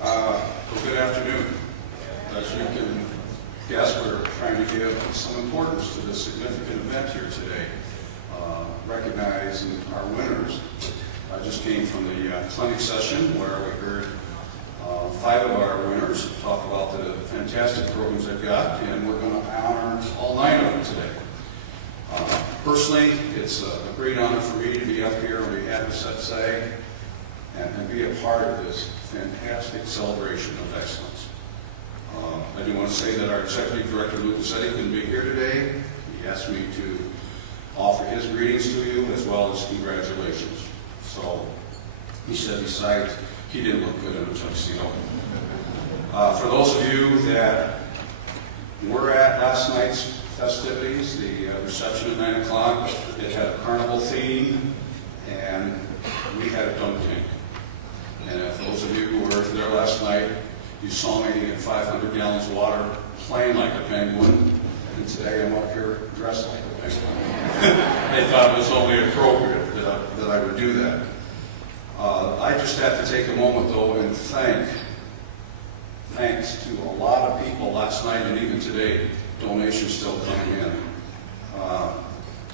Good afternoon. As you can guess, we're trying to give some importance to this significant event here today, recognizing our winners. I just came from the clinic session where we heard 5 of our winners talk about the fantastic programs they've got, and we're going to honor all 9 of them today. Personally, it's a great honor for me to be up here on behalf of SETSAG and be a part of this fantastic celebration of excellence. I do want to say that our Executive Director, Lucas couldn't be here today. He asked me to offer his greetings to you as well as congratulations. So he said besides, he didn't look good in a tuxedo. For those of you that were at last night's festivities, the reception at 9 o'clock, it had a carnival theme, and we had a dunk tank. And for those of you who were there last night, you saw me in 500 gallons of water playing like a penguin, and today I'm up here dressed like a penguin. They thought it was only appropriate that I would do that. I just have to take a moment, though, and thanks to a lot of people last night and even today, donations still coming in.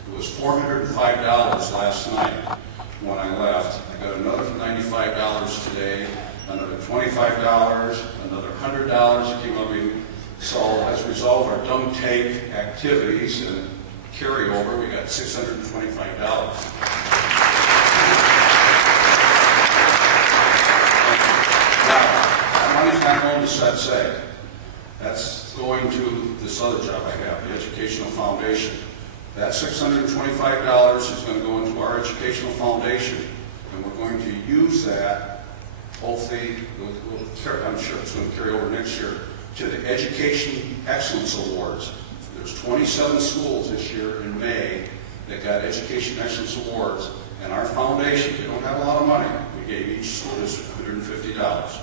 It was $405 last night when I left. I got another $95 today, another $25, another $100 that came up in. So as a result of our dunk tank activities and carryover, we got $625. Now, money's not going to SETSAG. That's going to this other job I have, the Educational Foundation. That $625 is going to go into our Educational Foundation, and we're going to use that, hopefully, I'm sure it's going to carry over next year, to the Education Excellence Awards. There's 27 schools this year in May that got Education Excellence Awards, and our foundation, they don't have a lot of money. We gave each school district $150.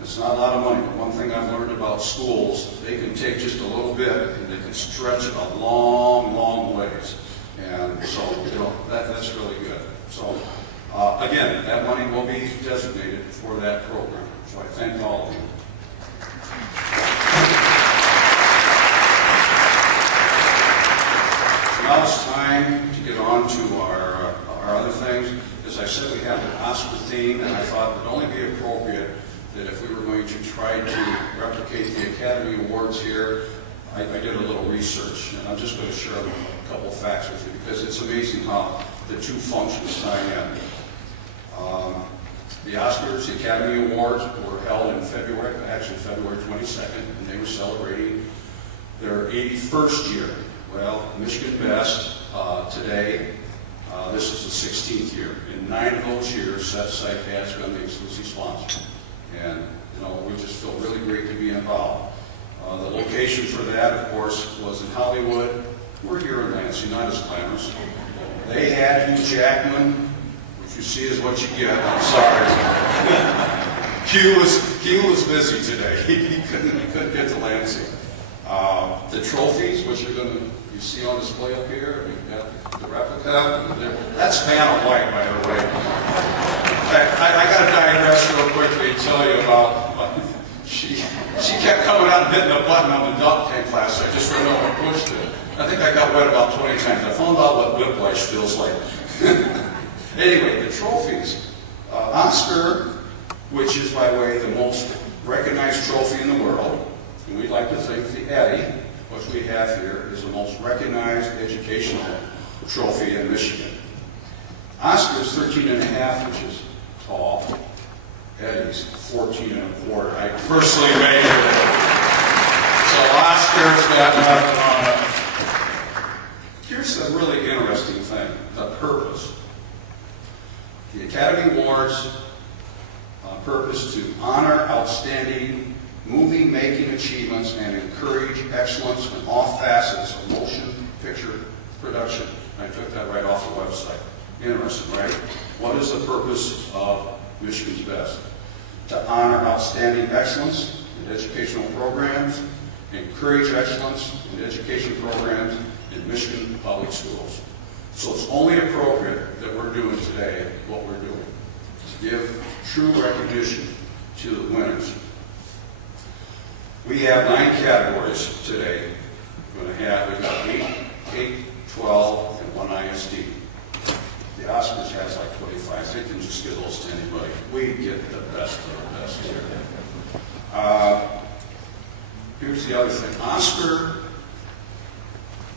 It's not a lot of money, but one thing I've learned about schools, they can take just a little bit and they can stretch it a long, long ways. And so, that's really good. So, again, that money will be designated for that program. So I thank all of you. So now it's time to get on to our other things. As I said, we have an Oscar theme, and I thought it would only be appropriate that if we were going to try to replicate the Academy Awards here, I did a little research, and I'm just going to share a couple of facts with you because it's amazing how the two functions tie in. The Oscars, the Academy Awards, were held in February 22nd, and they were celebrating their 81st year. Well, Michigan Best today, this is the 16th year. In 9 of those years, SETSAG has been the exclusive sponsor. And, we just feel really great to be involved. The location for that, of course, was in Hollywood. We're here in Lansing, not as glamorous. They had Hugh Jackman, which you see is what you get. I'm sorry. Hugh was busy today. He couldn't get to Lansing. The trophies, which you see on display up here, we've got the replica. That's Vanna White, by the way. I got to digress real quickly and tell you about, she kept coming out and hitting a button on the dunk tank class. I just ran over and pushed it. I think I got wet about 20 times. I found out what whiplash feels like. Anyway, the trophies. Oscar, which is, by the way, the most recognized trophy in the world, and we'd like to think the Eddie, which we have here, is the most recognized educational trophy in Michigan. Oscar is 13.5 inches tall. Eddie's 14.25. I personally measured it. So Oscar's got nothing on it. Here's a really interesting thing, the purpose. The Academy Awards purpose to honor outstanding movie-making achievements and encourage excellence in all facets of motion picture production. I took that right off the website. Interesting, right? What is the purpose of Michigan's Best? To honor outstanding excellence in educational programs, encourage excellence in education programs in Michigan public schools. So it's only appropriate that we're doing today what we're doing, to give true recognition to the winners. We have 9 categories today. We've got 8, 12, and 1 ISD. The Oscars has like 25. They can just give those to anybody. We get the best of the best here. Here's the other thing. Oscar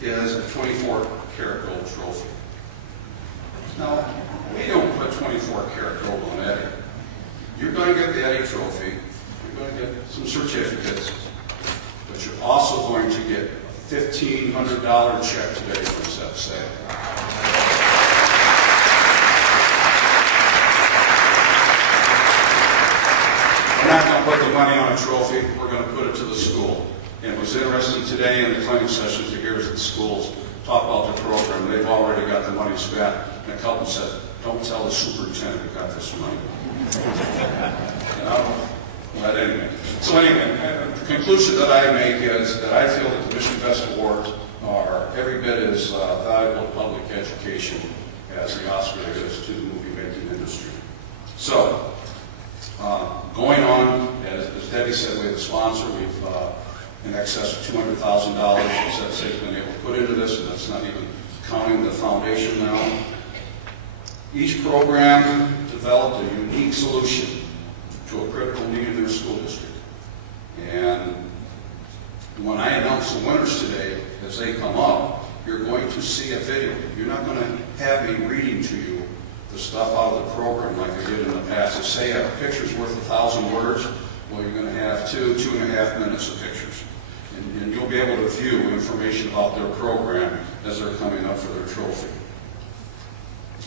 is a 24-karat gold trophy. Now, we don't put 24-karat gold on Eddie. You're going to get the Eddie trophy. You're going to get some certificates. But you're also going to get a $1,500 check today from that sale. We're not going to put the money on a trophy. We're going to put it to the school. And it was interesting today in the training sessions to hear us at schools talk about the program. They've already got the money spent. And a couple said, don't tell the superintendent we got this money. But anyway. So anyway, the conclusion that I make is that I feel that the Mission Best Awards are every bit as valuable to public education as the Oscar is to the movie-making industry. So, going on, as Debbie said, we have a sponsor. We've in excess of $200,000 that they've been able to put into this, and that's not even counting the foundation now. Each program developed a unique solution to a critical need in their school district. And when I announce the winners today, as they come up, you're going to see a video. You're not going to have me reading to you the stuff out of the program like I did in the past. To say a picture's worth 1,000 words, well, you're going to have 2.5 minutes of pictures. And you'll be able to view information about their program as they're coming up for their trophy.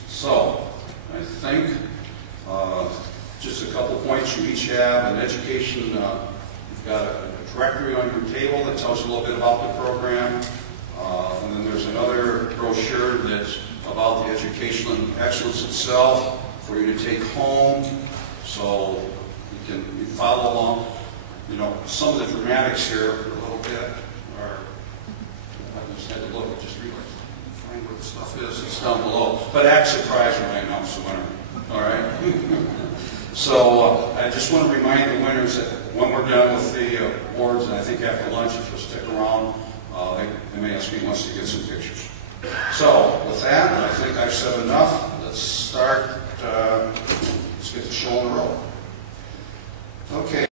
So, I think just a couple points. You each have an education, you've got a directory on your table that tells you a little bit about the program. And then there's another brochure that's about the educational excellence itself for you to take home. So you follow along. You know, some of the dramatics here a little bit are, I just had to look, just realize, find where the stuff is, it's down below. But act surprised when I announce the winner, all right? So I just want to remind the winners that when we're done with the awards, and I think after lunch, if you'll stick around, the MASB wants to get some pictures. So with that, I think I've said enough. Let's start, let's get the show on the road. Okay.